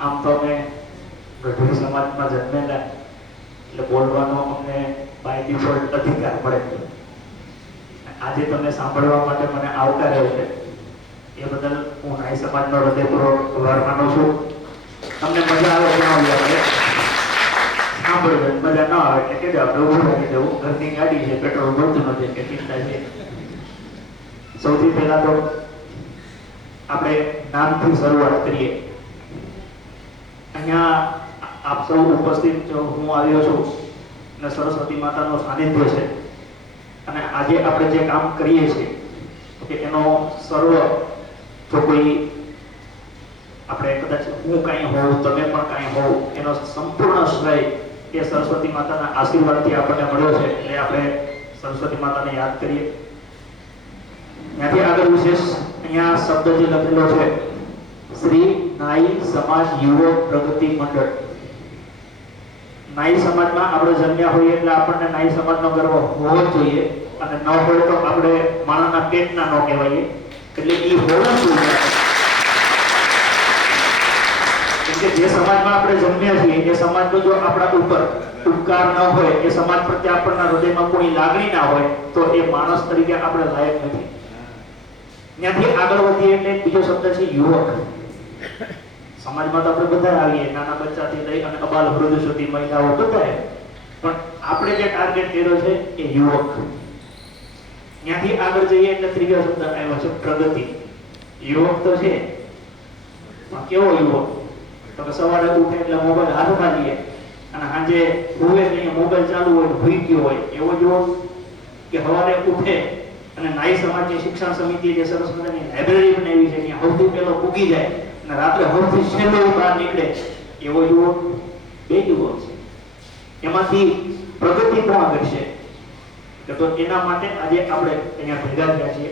આમ તો અમે ગઢવી સમાજમાં જન્મેલા એટલે બોલવાનો અમને બાય ડિફોલ્ટ અધિકાર મળે. આજે તમને સાંભળવા માટે મને આવકાર્યો છે એ બદલ હું નાઈ સમાજનો હૃદયપૂર્વક આભાર માનું છું. તમને મજા આવે જણાવ્યા સાંભળવું, મજા ન આવે એટલે કે આપણે ઊભું રાખી દેવું, ઘરની ગાડી છે, પેટ્રોલ મળતું નથી કે ચિંતા છે. સૌથી પહેલા તો આપણે નામથી શરૂઆત કરીએ. અહીંયા આપ સૌ ઉપસ્થિત છો, હું આવ્યો છું અને સરસ્વતી માતાનો સાનિધ્ય છે અને આજે આપણે જે કામ કરીએ છીએ કે એનો સર્વ જો કોઈ આપણે કદાચ હું કાંઈ હોઉં, તમે પણ કાંઈ હોવ, એનો સંપૂર્ણ શ્રેય એ સરસ્વતી માતાના આશીર્વાદથી આપણને મળ્યો છે. એટલે આપણે સરસ્વતી માતાને યાદ કરીએ. ત્યાંથી આગળ વિશેષ અહીંયા શબ્દ જે લખેલો છે, શ્રી નાઈ સમાજ યુવક પ્રગતિ મંડળ. નાઈ સમાજમાં આપણે જન્મ્યા હોઈએ એટલે આપણને નાઈ સમાજનો ગર્વ હોવો જ જોઈએ, અને ન હોય તો આપણે માણસના પેટના ન કહેવાય. એટલે એ હોવું જોઈએ. કે જે સમાજમાં આપણે જન્મ્યા છીએ એ સમાજનો જો આપણા ઉપર ઉપકાર ન હોય, એ સમાજ પ્રત્યે આપણના હૃદયમાં કોઈ લાગણી ના હોય, તો એ માણસ તરીકે આપણે લાયક નથી. ત્યાંથી આગળ વધીએ એટલે બીજો શબ્દ છે યુવક. સમાજમાં તો આપણે બધા આવીએ, નાના બચ્ચાથી લઈ અને અબાલ વૃદ્ધ સુધી, મહિલાઓ બધા, પણ આપણે જે ટાર્ગેટ કર્યો છે એ યુવક. ત્યાંથી આગળ જઈએ એટલે ત્રીજો શબ્દ આવ્યો છે પ્રગતિ. યુવક તો છે, પણ કેવો યુવક? તો સવારે ઉઠે એટલે મોબાઈલ હાથમાં લઈએ અને સાંજે હોવે નહીં મોબાઈલ ચાલુ હોય, ભૂઈ ગયો હોય એવો યુવક? કે સવારે ઉઠે અને નાઈ સમાજની શિક્ષણ સમિતિ જે સરસ મજાની લાઇબ્રેરી બનાવી છે ત્યાં સૌથી પહેલો પૂગી જાય અને રાત્રે સૌથી છેલ્લો બહાર નીકળે એવો યુવક? બે યુવક છે. એમાંથી પ્રગતિ કોણ કરશે? તો એના માટે આજે આપણે અહીંયા ભેગા થયા છીએ.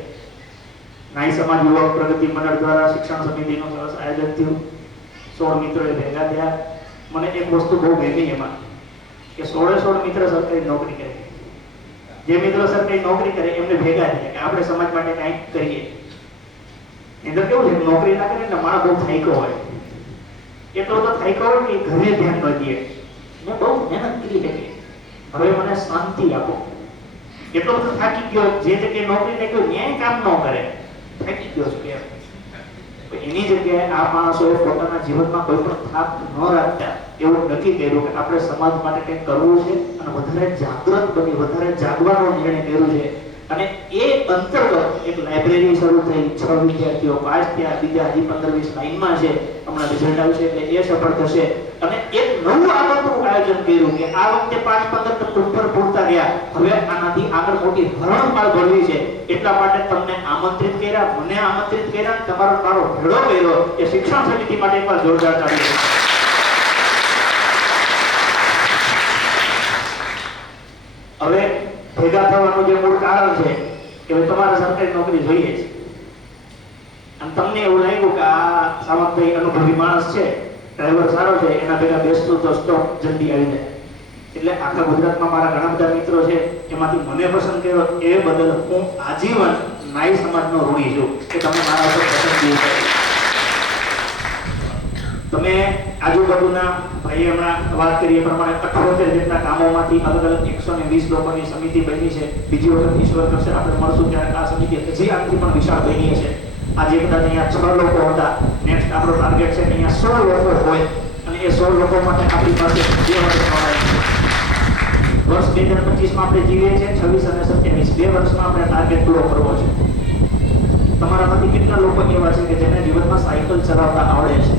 નાઈ સમાજ યુવક પ્રગતિ મંડળ દ્વારા શિક્ષણ સમિતિનું સરસ આયોજન થયું. 16 મિત્રોએ ભેગા થયા. મને એક વસ્તુ બહુ ગમી એમાં કે 16 મિત્ર સરકારી નોકરી કરે. જે મિત્રો સરકારી નોકરી કરે એમને ભેગા થયા કે આપણે સમાજ માટે કંઈક કરીએ. એટલે કેવું છે, નોકરી ના કરે એટલે માણસ બહુ થાક્યો હોય, એટલો તો થાક્યો હોય કે ઘરે ધ્યાન ન દે. મેં બહુ મહેનત કરી છે, હવે મને શાંતિ આપો. એટલો બધો થાકી ગયો, જે જગ્યાએ નોકરી લાગ્યો ન્યાય કામ ન કરે, થાકી ગયો છું. એની જગ્યાએ આ માણસોએ પોતાના જીવનમાં કોઈ પણ થાક ન રાખતા એવું નક્કી કર્યું કે આપણે સમાજ માટે કંઈક કરવું છે અને વધારે જાગૃત બની, વધારે જાગવાનો નિર્ણય કર્યો છે. અને એ અંતર્ગત એક લાઇબ્રેરી શરૂ થઈ. 6 વિદ્યાર્થીઓ પાસ થયા, બીજા હજી 15-20 લાઈનમાં છે. હમણાં રિઝલ્ટ આવશે એટલે એ સફળ થશે. અને એક નવું આગળનું આયોજન કર્યું કે આ વખતે 5-15 ઉપર પૂરતા રહ્યા, હવે આનાથી આગળ મોટી હરણપાળ ભરવી છે. એટલા માટે તમને આમંત્રિત કર્યા, મને આમંત્રિત કર્યા, તમારો મારો ભેળો કર્યો. એ શિક્ષણ સમિતિ માટે એકવાર જોરદાર તાળી. હવે ભેગા થવાનું જે મૂળ કારણ છે કે તમારે સરકારી નોકરી જોઈએ છે અને તમને એવું લાગ્યું કે આ સામંતભાઈ અનુભવી માણસ છે, ડ્રાઈવર સારો છે, એના ભેગા બેસતું તો સ્ટોપ જલ્દી આવી જાય. એટલે આખા ગુજરાતમાં મારા ઘણા બધા મિત્રો છે, એમાંથી મને પસંદ કર્યો. એ બદલ હું આજીવન નાઈ સમાજનો ઋણી છું કે તમે મારા ઉપર પસંદગી કરી. તમે આજુબાજુના ભાઈ હમણાં વાત કરીએ પ્રમાણે 78 જેટલા ગામોમાંથી અલગ અલગ 120 લોકોની સમિતિ બની છે. બીજી વખત ઈશ્વર કરશે આપણે મળશું ત્યારે આ સમિતિ હજી આનાથી પણ વિશાળ બની છે. આજે કદાચ અહીંયા 6 લોકો હતા, નેક્સ્ટ આપણો ટાર્ગેટ છે કે અહીંયા 100 લોકો હોય અને એ 100 લોકો માટે આપણી પાસે 2 વર્ષ વર્ષ 2025માં આપણે જીવીએ છીએ, 26 અને 27 2 વર્ષમાં આપણે ટાર્ગેટ પૂરો કરવો છે. તમારામાંથી કેટલા લોકો એવા છે કે જેને જીવનમાં સાયકલ ચલાવતા આવડે છે?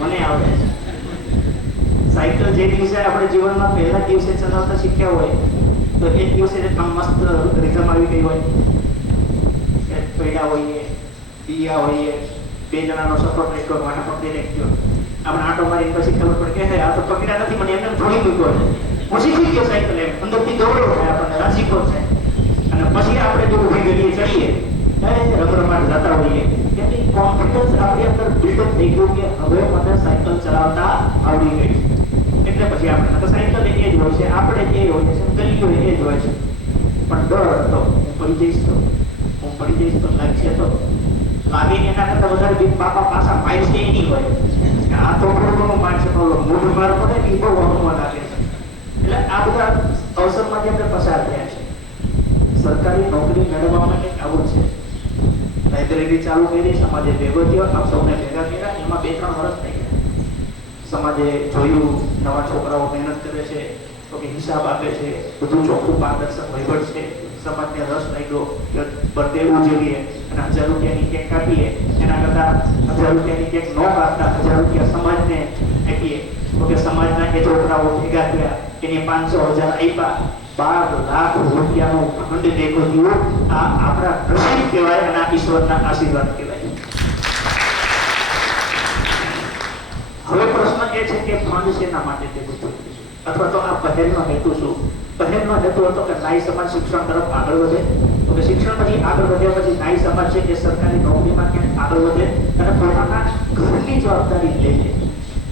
મને આવડે છે. સાયકલ જે દિવસે આપણે જીવનમાં પહેલા દિવસે ચલાવતા શીખ્યા હોય તો એ દિવસે આમ મસ્ત રિધમ આવી ગઈ હોય કે પૈડા હોઈએ, પિયા હોઈએ, 2 જણાનો સપોર્ટ રાખ્યો, માટે પકડી રાખ્યો. આપણે આટો મારી પછી ખબર પડે કે આ તો પકડ્યા નથી, મને એમને થોડી મૂક્યો છે, હું શીખી ગયો સાયકલ. એમ અંદરથી દોડો થાય, આપણને રાજીકો થાય. અને પછી આપણે જો ઉભી ગલીએ ચડીએ રમરમાટ જતા હોઈએ, એની કોન્ફિડન્સ આપણી અંદર બિલ્ડઅપ થઈ ગયું કે હવે મને સાયકલ ચલાવતા આવડી ગઈ. એટલે પછી આપણે તો સાયકલ એ જ હોય છે, આપણે એ હોય છે, ગલીઓ એ જ હોય છે. પણ ડર હતો, હું પડી જઈશ તો લાગશે તો લાગે એના કરતા વધારે બી બાપા પાછા માઇલ છે એની હોય કે આ તો થોડું માણસ મોઢું માર પડે ને એ બહુ અનુભવ લાગે છે. એટલે આ બધા અવસરમાંથી આપણે પસાર થયા છે. સરકારી નોકરી મેળવવા માટે આવું છે. લાઇબ્રેરી ચાલુ કરી, સમાજે ભેગો થયો, આપ સૌને ભેગા કર્યા, એમાં 2-3 વર્ષ થઈ ગયા. સમાજે જોયું નવા છોકરાઓ મહેનત કરે છે તો કે હિસાબ આપે છે, બધું ચોખ્ખું પારદર્શક વહીવટ છે. સમાજને રસ લાગ્યો કે બર્થડે ઉજવીએ અને 1000 રૂપિયાની કેક કાપીએ, એના કરતાં 1000 રૂપિયાની કેક ન કાપતા 1000 રૂપિયા સમાજને આપીએ તો કે સમાજના એ છોકરાઓ ભેગા થયા, એને 500-1000 આપ્યા, 12 લાખ રૂપિયાનો ફંડ ભેગો થયો. આ આપણા નસીબ કહેવાય અને આ ઈશ્વરના આશીર્વાદ કહેવાય. હવે પ્રશ્ન એ છે કે ફંડ શેના માટે ભેગું થયું અથવા તો આ પહેલનો હેતુ શું? પહેલનો હેતુ હતો કે નાઈ સમાજ શિક્ષણ તરફ આગળ વધે, તો કે શિક્ષણ પછી આગળ વધ્યા પછી નાઈ સમાજ છે કે સરકારી નોકરીમાં ક્યાંક આગળ વધે અને પોતાના ઘરની જવાબદારી લે છે.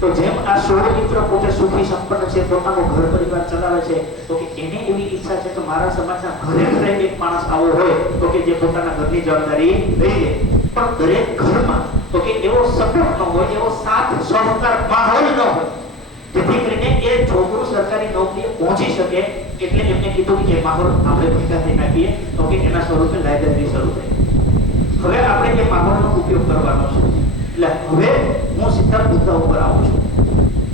તો જેમ આ 16 મિત્રો પોતે સુખી સંપન્ન છે, પોતાનો ઘર પરિવાર ચલાવે છે, તો કે એને એવી ઈચ્છા છે કે મારા સમાજના ઘરે એક માણસ આવો હોય તો કે જે પોતાના ઘરની જવાબદારી લઈ લે. પણ દરેક ઘરમાં તો કે એવો સપોર્ટ ન હોય, એવો સાથ સહકાર માહોલ ન હોય જેથી કરીને એ છોકરો સરકારી નોકરીએ પહોંચી શકે. એટલે એમને કીધું કે માહોલ આપણે ભેગા થઈને આપીએ તો કે એના સ્વરૂપે લાઇબ્રેરી શરૂ થઈ. હવે આપણે એ માહોલનો ઉપયોગ કરવાનો છે. એટલે હવે હું સીધા મુદ્દા ઉપર આવું છું.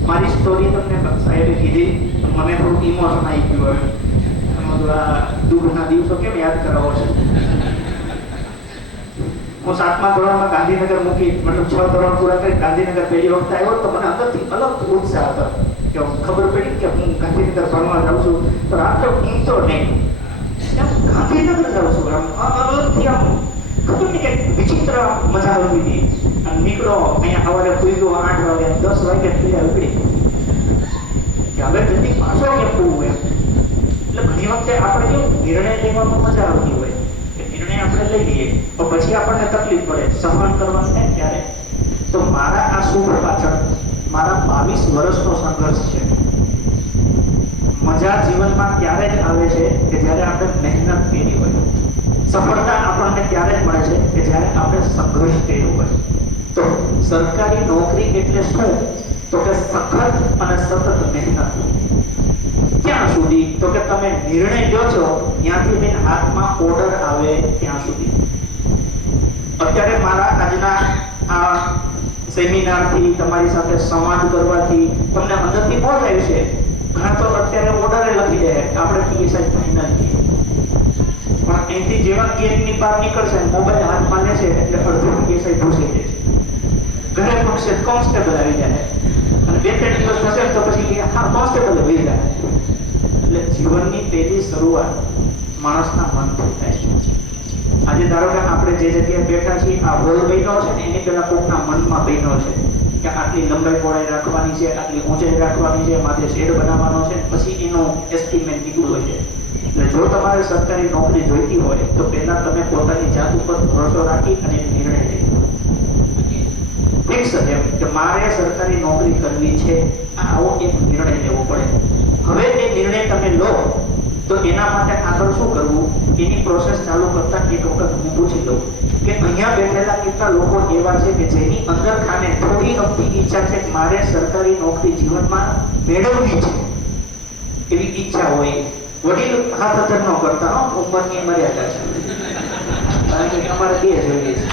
મારી સ્ટોરી તમને સાહેબે કીધી, મને થોડું ઇમોશન આવી ગયું. હવે એમાં થોડા દુઃખના દિવસો કેમ યાદ કરાવો છે. હું 7મા ધોરણમાં ગાંધીનગર મૂકી, મતલબ 6 ધોરણ પૂરા કરી ગાંધીનગર પહેલી વખત આવ્યો તો મને અંદરથી અલગ ઉત્સાહ હતો કે ખબર પડી કે હું ગાંધીનગર ભણવા જાઉં છું. તો રાત્રે ઊંઘતો નહીં, ગાંધીનગર જાઉં છું. અલગથી આમ ખબર નહીં કે વિચિત્ર મજા આવતી હતી. અને નીકળો અહીંયા સવારે સુઈ ગયો 8 વાગે, 10 વાગે ફેર્યા ઉપડી કે હવે જલ્દી પાછો કેમ પૂરું એમ. એટલે ઘણી વખતે આપણે કેવું નિર્ણય લેવામાં મજા આવતી હોય, નિર્ણય આપણે લઈ લઈએ તો પછી આપણને તકલીફ પડે, સહન કરવાનું થાય ત્યારે. તો મારા આ સુખ પાછળ મારા 22 વર્ષનો સંઘર્ષ છે. મજા જીવનમાં ત્યારે જ આવે છે કે જ્યારે આપણે મહેનત કરી હોય. સફળતા આપણને ત્યારે જ મળે છે કે જ્યારે આપણે સંઘર્ષ કર્યો હોય. તો સરકારી નોકરી એટલે શું? તો કે સખત અને સતત મહેનત. ક્યાં સુધી? તો કે તમે નિર્ણય લો છો ત્યાંથી લઈને હાથમાં ઓર્ડર આવે ત્યાં સુધી. અત્યારે મારા આજના આ સેમિનારથી, તમારી સાથે સંવાદ કરવાથી તમને અંદરથી બહુ થાય છે. ઘણા તો અત્યારે ઓર્ડરે લખી દે આપણે પીએસઆઈ ફાઇનલ છીએ, પણ અહીંથી જેવા ગેટની બહાર નીકળશે મોબાઈલ હાથમાં લેશે એટલે અડધું પીએસઆઈ ઘૂસી જાય છે. ઘરે પક્ષે કોન્સ્ટેબલ આવી જાય અને 2-3 દિવસ થશે તો પછી હા કોન્સ્ટેબલ વહી જાય. એટલે જીવનની પહેલી શરૂઆત માણસના મનથી થાય છે. આજે ધારો કે આપણે જે જગ્યાએ બેઠા છીએ આ હોલ બન્યો છે ને એની પહેલા કોકના મનમાં બન્યો છે કે આટલી લંબાઈ પહોળાઈ રાખવાની છે, આટલી ઊંચાઈ રાખવાની છે, માથે શેડ બનાવવાનો છે, પછી એનો એસ્ટિમેટ નીકળ્યું હોય છે. એટલે જો તમારે સરકારી નોકરી જોઈતી હોય તો પહેલા તમે પોતાની જાત ઉપર ભરોસો રાખી અને નિર્ણય લેવો. ફિક્સ એમ કે મારે સરકારી નોકરી કરવી છે, આવો એક નિર્ણય લેવો પડે. હવે એ નિર્ણય તમે લો તો એના માટે આગળ શું કરવું એની પ્રોસેસ ચાલુ કરતા એક વખત હું પૂછી લઉં કે અહીંયા બેઠેલા કેટલા લોકો એવા છે કે જેની અંદર ખાને થોડી અમથી ઈચ્છા છે કે મારે સરકારી નોકરી જીવનમાં મેળવવી છે, એવી ઈચ્છા હોય. વડીલ હાથ અધર ન કરતા હો, ઉંમરની મર્યાદા છે, કારણ કે અમારે 2 જોઈએ છે.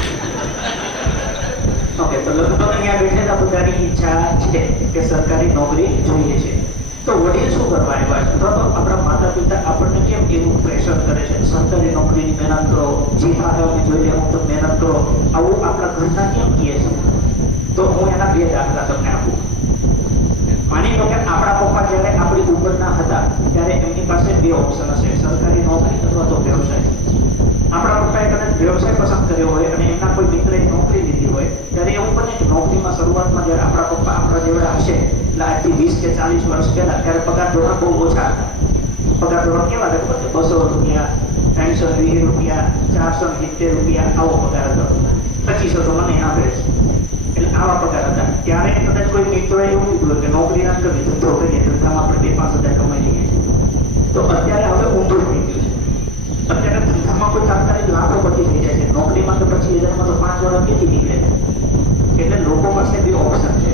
ઓકે, તો લગભગ અહીંયા બેઠેલા બધાની ઈચ્છા છે કે સરકારી નોકરી જોઈએ છે. તો વડીલ શું કરવા આવ્યા છે? તો આપણા માતા પિતા આપણને કેમ એવું પ્રેશર કરે છે સરકારી નોકરીની મહેનત કરો, જી હા અમે જોઈ લે હું તો મહેનત કરો, આવું આપણા ઘરના કેમ કહે છે? તો હું એના 2 દાખલા તમને આપું. માની લો કે આપણા પપ્પા જ્યારે આપણી ઉંમરના હતા ત્યારે એમની પાસે 2 ઓપ્શન હશે, સરકારી નોકરી અથવા તો વ્યવસાય. આપણા પપ્પાએ કદાચ વ્યવસાય પસંદ કર્યો હોય અને એમના કોઈ મિત્રએ નોકરી લીધી હોય ત્યારે એવું બને કે નોકરીમાં શરૂઆતમાં જ્યારે આપણા પપ્પા આપણા જેવડા હશે એટલે આજથી 20 કે 40 વર્ષ પહેલા ત્યારે પગાર ધોરણ બહુ ઓછા હતા. પગાર ધોરણ કેવા હતા? 200 રૂપિયા, 320 રૂપિયા, 470 રૂપિયા, આવો પગાર હતો. 2500 તો મને એવરેજ. એટલે આવા પગાર હતા. ત્યારે કદાચ કોઈ મિત્રોએ એવું કીધું કે નોકરી ના કરવી, ધંધો કરીએ, ધંધામાં આપણે 2-5 હજાર કમાઈ લઈએ. તો અત્યારે હવે ઊંધું થઈ ગયું છે. અત્યારે ધંધામાં કોઈ તાત્કાલિક લાભો બધી થઈ જાય છે. નોકરીમાં તો 25,000માં તો 5 વર્ષ એટલે લોકો પાસે બે ઓપ્શન છે,